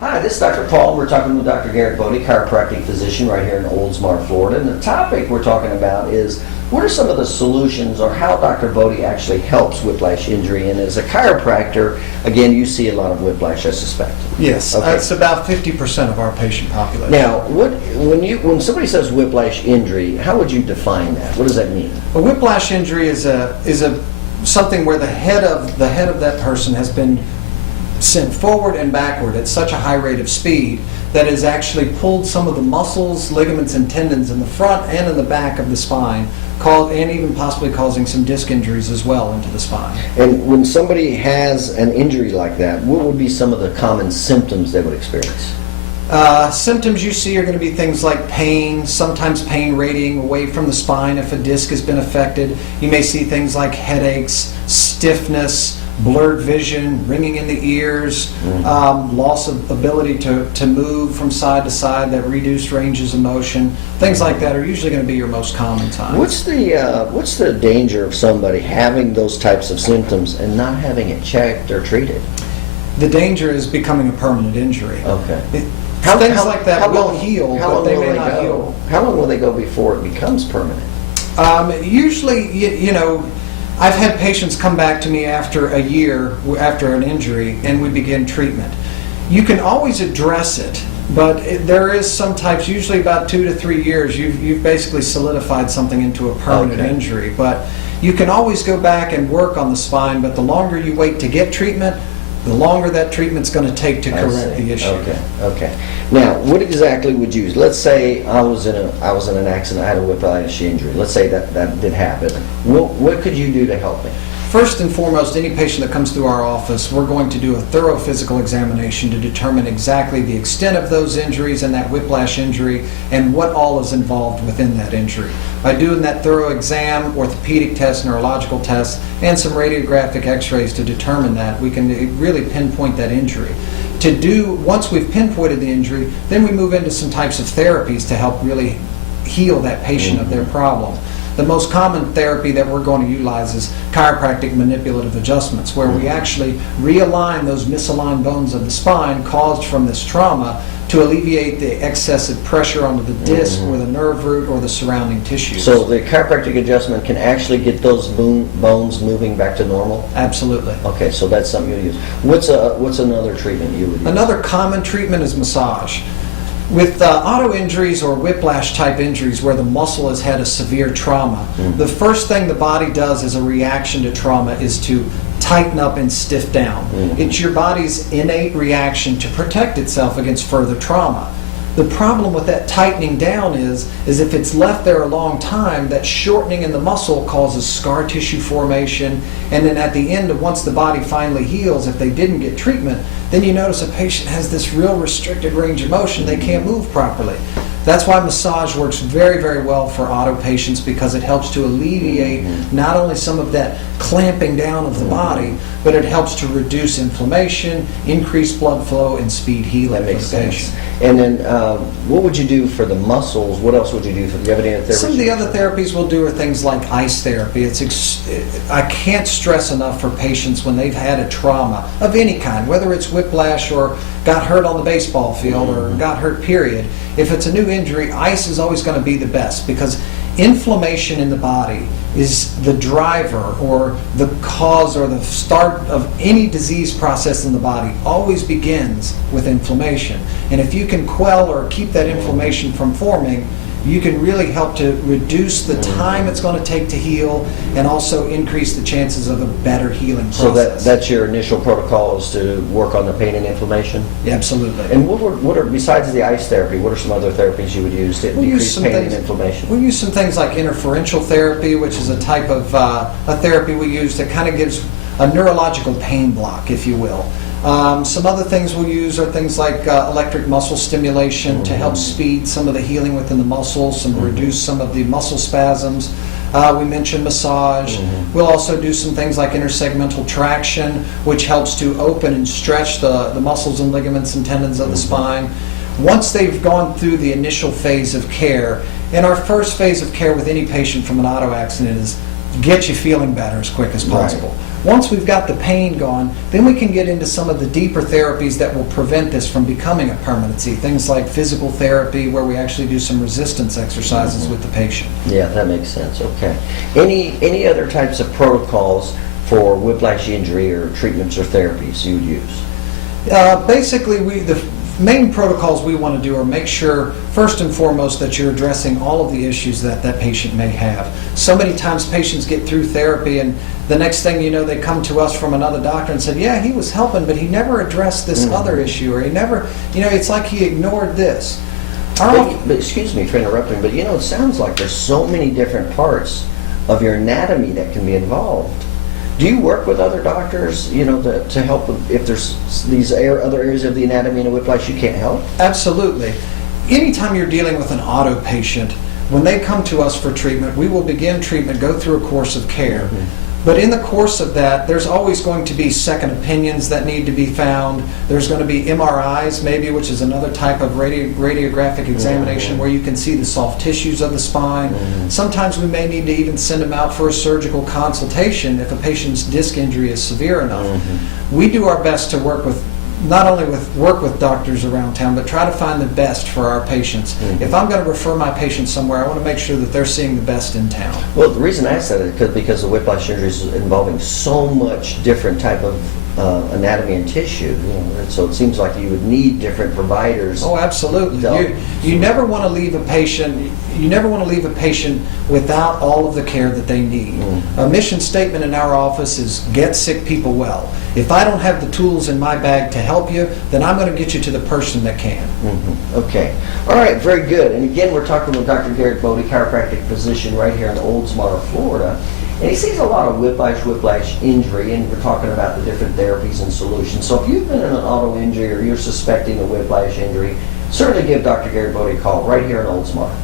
Hi, this is Dr. Paul. We're talking with Dr. Garrett Bode, chiropractic physician right here in Oldsmar, Florida. And the topic we're talking about is what are some of the solutions or how Dr. Bode actually helps whiplash injury. And as a chiropractor, again, you see a lot of whiplash, I suspect. Yes, Okay. It's about 50% of our patient population. Now, when somebody says whiplash injury, how would you define that? What does that mean? A whiplash injury is something where the head of that person has been sent forward and backward at such a high rate of speed that has actually pulled some of the muscles, ligaments, and tendons in the front and in the back of the spine, and even possibly causing some disc injuries as well into the spine. And when somebody has an injury like that, what would be some of the common symptoms they would experience? Symptoms you see are going to be things like pain, sometimes pain radiating away from the spine if a disc has been affected. You may see things like headaches, stiffness, blurred vision, ringing in the ears, loss of ability to move from side to side, that reduced ranges of motion. Things like that are usually going to be your most common signs. What's the danger of somebody having those types of symptoms and not having it checked or treated? The danger is becoming a permanent injury. Okay. Things like that will heal, but they may not heal. How long will they go before it becomes permanent? Usually, you know, I've had patients come back to me after a year after an injury and we begin treatment. You can always address it, but there is some types, usually about 2 to 3 years, you've basically solidified something into a permanent injury. But you can always go back and work on the spine, but the longer you wait to get treatment, the longer that treatment's going to take to correct the issue. Okay. Now, what exactly would you use? Let's say I was in an accident, I had a whiplash injury. Let's say that did happen. What could you do to help me? First and foremost, any patient that comes through our office, we're going to do a thorough physical examination to determine exactly the extent of those injuries and that whiplash injury and what all is involved within that injury. By doing that thorough exam, orthopedic tests, neurological tests, and some radiographic x-rays to determine that, we can really pinpoint that injury. Once we've pinpointed the injury, then we move into some types of therapies to help really heal that patient of their problem. The most common therapy that we're going to utilize is chiropractic manipulative adjustments, where we actually realign those misaligned bones of the spine caused from this trauma to alleviate the excessive pressure onto the disc or the nerve root or the surrounding tissues. So the chiropractic adjustment can actually get those bones moving back to normal? Absolutely. Okay, so that's something you use. What's another treatment you would use? Another common treatment is massage. With auto injuries or whiplash type injuries where the muscle has had a severe trauma, the first thing the body does as a reaction to trauma is to tighten up and stiff down. It's your body's innate reaction to protect itself against further trauma. The problem with that tightening down is if it's left there a long time, that shortening in the muscle causes scar tissue formation, and then at the end, once the body finally heals, if they didn't get treatment, then you notice a patient has this real restricted range of motion, they can't move properly. That's why massage works very, very well for auto patients, because it helps to alleviate not only some of that clamping down of the body, but it helps to reduce inflammation, increase blood flow, and speed healing. That makes for the patient. sense. And then what would you do for the muscles? What else would you do? Do you have any other therapies? Some of the other therapies we'll do are things like ice therapy. I can't stress enough for patients when they've had a trauma of any kind, whether it's whiplash or got hurt on the baseball field or got hurt, period. If it's a new injury, ice is always going to be the best, because inflammation in the body is the driver or the cause or the start of any disease process in the body. Always begins with inflammation. And if you can quell or keep that inflammation from forming, you can really help to reduce the time it's going to take to heal and also increase the chances of a better healing process. So that's your initial protocol, is to work on the pain and inflammation? Yeah, absolutely. And what are besides the ice therapy, what are some other therapies you would use to decrease pain and inflammation? We use some things like interferential therapy, which is a type of a therapy we use that kind of gives a neurological pain block, if you will. Some other things we'll use are things like electric muscle stimulation to help speed some of the healing within the muscles and reduce some of the muscle spasms. We mentioned massage. We'll also do some things like intersegmental traction, which helps to open and stretch the muscles and ligaments and tendons of the spine. Once they've gone through the initial phase of care, and our first phase of care with any patient from an auto accident is get you feeling better as quick as possible. Once we've got the pain gone, then we can get into some of the deeper therapies that will prevent this from becoming a permanency. Things like physical therapy, where we actually do some resistance exercises with the patient. Yeah, that makes sense. Okay. Any other types of protocols for whiplash injury or treatments or therapies you would use? Basically, the main protocols we want to do are make sure, first and foremost, that you're addressing all of the issues that that patient may have. So many times patients get through therapy and the next thing you know, they come to us from another doctor and said, yeah, he was helping, but he never addressed this other issue, or he never, it's like he ignored this. But excuse me for interrupting, but it sounds like there's so many different parts of your anatomy that can be involved. Do you work with other doctors, to help if there's these other areas of the anatomy in a whiplash you can't help? Absolutely. Anytime you're dealing with an auto patient, when they come to us for treatment, we will begin treatment, go through a course of care. But in the course of that, there's always going to be second opinions that need to be found. There's going to be MRIs, maybe, which is another type of radiographic examination where you can see the soft tissues of the spine. Sometimes we may need to even send them out for a surgical consultation if a patient's disc injury is severe enough. We do our best to work with doctors around town, but try to find the best for our patients. If I'm going to refer my patients somewhere, I want to make sure that they're seeing the best in town. Well, the reason I said it is because the whiplash injury is involving so much different type of anatomy and tissue, so it seems like you would need different providers. Oh, absolutely. You never want to leave a patient. You never want to leave a patient without all of the care that they need. A mission statement in our office is get sick people well. If I don't have the tools in my bag to help you, then I'm going to get you to the person that can. Okay. All right, very good. And again, we're talking with Dr. Garrett Bode, chiropractic physician right here in Oldsmar, Florida. And he sees a lot of whiplash injury, and we're talking about the different therapies and solutions. So if you've been in an auto injury or you're suspecting a whiplash injury, certainly give Dr. Garrett Bode a call right here in Oldsmar.